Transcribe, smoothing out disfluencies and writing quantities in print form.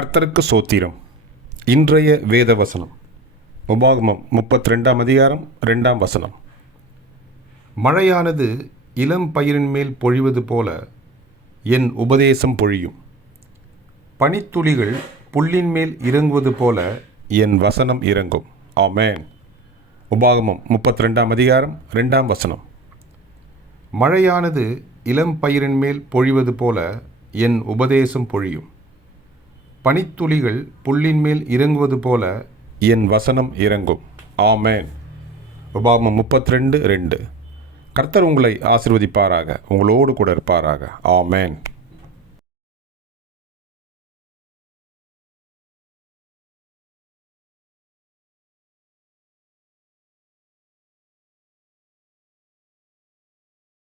கர்த்தருக்கு சோத்திரம். இன்றைய வேத வசனம் உபாகமம் 32ஆம் அதிகாரம் 2ஆம் வசனம். மழையானது இளம் பயிரின் மேல் பொழிவது போல என் உபதேசம் பொழியும். பனித்துளிகள் புல்லின் மேல் இறங்குவது போல என் வசனம் இறங்கும். ஆமென். உபாகமம் 32ஆம் அதிகாரம் 2ஆம் வசனம். மழையானது இளம் பயிரின் மேல் பொழிவது போல என் உபதேசம் பொழியும். பனித்துளிகள் புல்லின் மேல் இறங்குவது போல என் வசனம் இறங்கும். ஆமென். உபாகமம் 32:2. கர்த்தர் உங்களை ஆசீர்வதிப்பாராக, உங்களோடு கூட இருப்பாராக. ஆமென்.